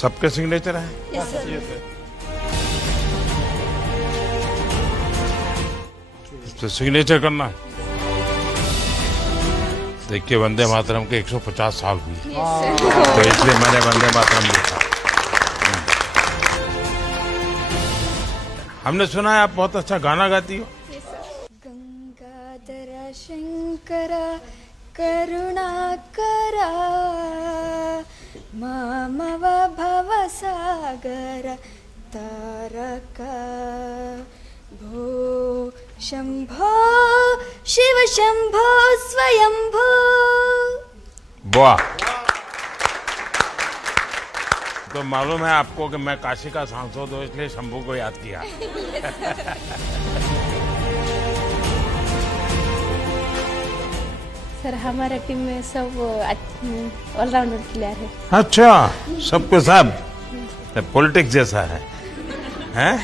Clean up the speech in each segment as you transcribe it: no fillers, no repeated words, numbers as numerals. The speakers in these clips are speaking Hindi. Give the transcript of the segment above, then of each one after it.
सबके सिग्नेचर है? Yes sir. तो सिग्नेचर करना है। देखिए वंदे मातरम के 150 साल हुए, तो इसलिए मैंने वंदे मातरम लिखा। हमने सुना है आप बहुत अच्छा गाना गाती हो। गंगाधर शंकर करुणाकरा मामव भवसागर तारका भो शंभो शिव शंभो स्वयंभो। वाह! तो मालूम है आपको कि मैं काशी का सांसद हूँ, इसलिए शंभू को याद किया। सर हमारा टीम में सब ऑलराउंडर प्लेयर है। अच्छा, सबके सब पॉलिटिक्स जैसा है, हैं?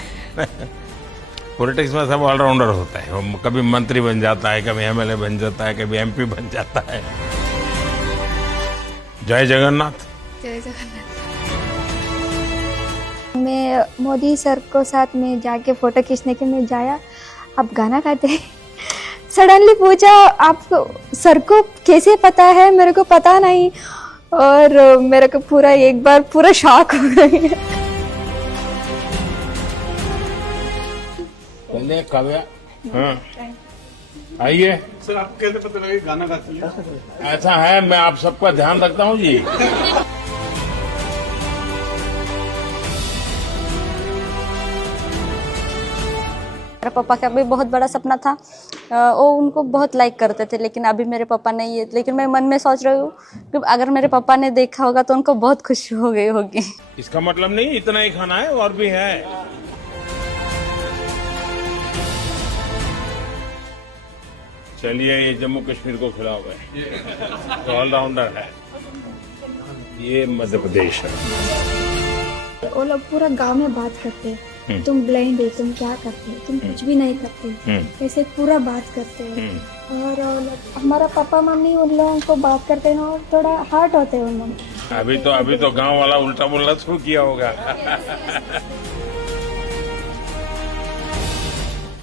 पॉलिटिक्स में सब ऑलराउंडर होता है। वो कभी मंत्री बन जाता है, कभी एमएलए बन जाता है, कभी एमपी बन जाता है। जय जगन्नाथ। जय जगन्नाथ। मैं मोदी सर को साथ में जाके फोटो खींचने के लिए जाया, आप गाना गाते हैं। सडनली पूछा आपको सर को कैसे पता है, मेरे को पता नहीं, और मेरे को पूरा एक बार पूरा शॉक हो गई। पहले काव्या, हाँ आइए। सर आपको कैसे पता लगा कि गाना गाती है? ऐसा है, मैं आप सबका ध्यान रखता हूँ जी। मेरे पापा का भी बहुत बड़ा सपना था, वो उनको बहुत लाइक करते थे, लेकिन अभी मेरे पापा नहीं है। लेकिन मैं मन में सोच रही हूँ कि अगर मेरे पापा ने देखा होगा तो उनको बहुत खुशी हो गई होगी। इसका मतलब नहीं इतना ही खाना है, और भी है। चलिए, ये जम्मू कश्मीर को खिलाओ गए, तो ऑलराउंडर है। ये मध्य प्रदेश है। वो लोग पूरा गांव में बात करते हैं, तुम ब्लाइंड हो, तुम क्या करते हो, तुम कुछ भी नहीं करते, ऐसे पूरा बात करते हैं। और हमारा पापा मम्मी उन लोगों को बात करते हैं और थोड़ा हार्ट होते हैं उन लोग। अभी तो गांव वाला उल्टा बोलना शुरू किया होगा।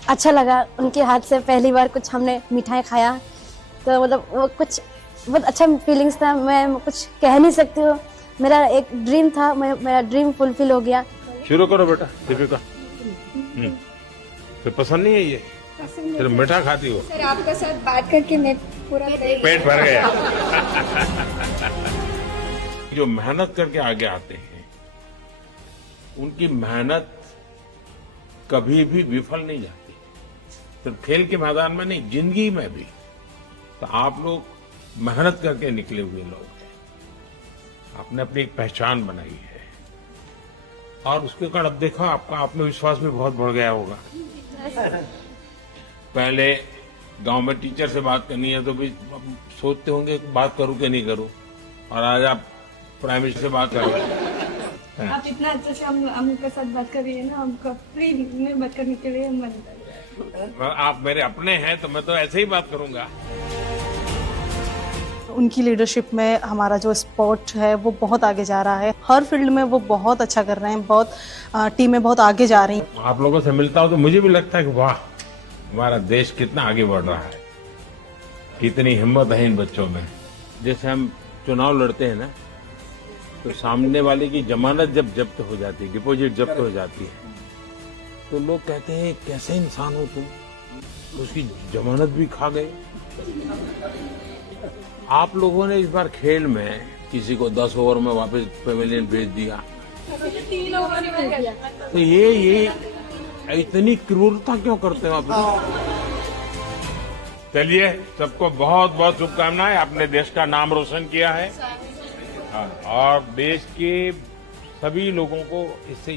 अच्छा लगा उनके हाथ से पहली बार कुछ हमने मिठाई खाया, तो मतलब वो कुछ बहुत अच्छा फीलिंग्स था। मैं कुछ कह नहीं सकती हूँ, मेरा एक ड्रीम था, मेरा ड्रीम फुलफिल हो गया। शुरू करो बेटा, दीपिका। तो पसंद नहीं है ये? फिर मीठा खाती हो? सर आपके साथ बात करके मैं पूरा पेट भर गया। जो मेहनत करके आगे आते हैं, उनकी मेहनत कभी भी विफल नहीं जाती। सिर्फ खेल के मैदान में नहीं, जिंदगी में भी। तो आप लोग मेहनत करके निकले हुए लोग हैं, आपने अपनी एक पहचान बनाई है, और उसके कारण अब देखो आपका आत्मविश्वास भी बहुत बढ़ गया होगा। पहले गांव में टीचर से बात करनी है तो भी सोचते होंगे बात करूं कि नहीं करूं, और आज आप प्राइम मिनिस्टर से बात करो। आप इतना अच्छे से हम के साथ बात कर रही है ना, हमको फ्री में बात करने के लिए मन कर रहा है। आप मेरे अपने हैं तो मैं तो ऐसे ही बात करूंगा। उनकी लीडरशिप में हमारा जो स्पोर्ट है वो बहुत आगे जा रहा है। हर फील्ड में वो बहुत अच्छा कर रहे हैं, बहुत टीमें बहुत आगे जा रही हैं। आप लोगों से मिलता हूं तो मुझे भी लगता है कि वाह, हमारा देश कितना आगे बढ़ रहा है, कितनी हिम्मत है इन बच्चों में। जैसे हम चुनाव लड़ते हैं ना, तो सामने वाले की जमानत जब जब्त हो जाती है, डिपॉजिट जब्त हो जाती है, तो लोग कहते हैं कैसे इंसान हो तुम, उसकी जमानत भी खा गए। आप लोगों ने इस बार खेल में किसी को 10 ओवर में वापस पेविलियन भेज दिया, तो ये इतनी क्रूरता क्यों करते हो आप लोग? चलिए, सबको बहुत बहुत शुभकामनाएं। आपने देश का नाम रोशन किया है, और देश के सभी लोगों को इससे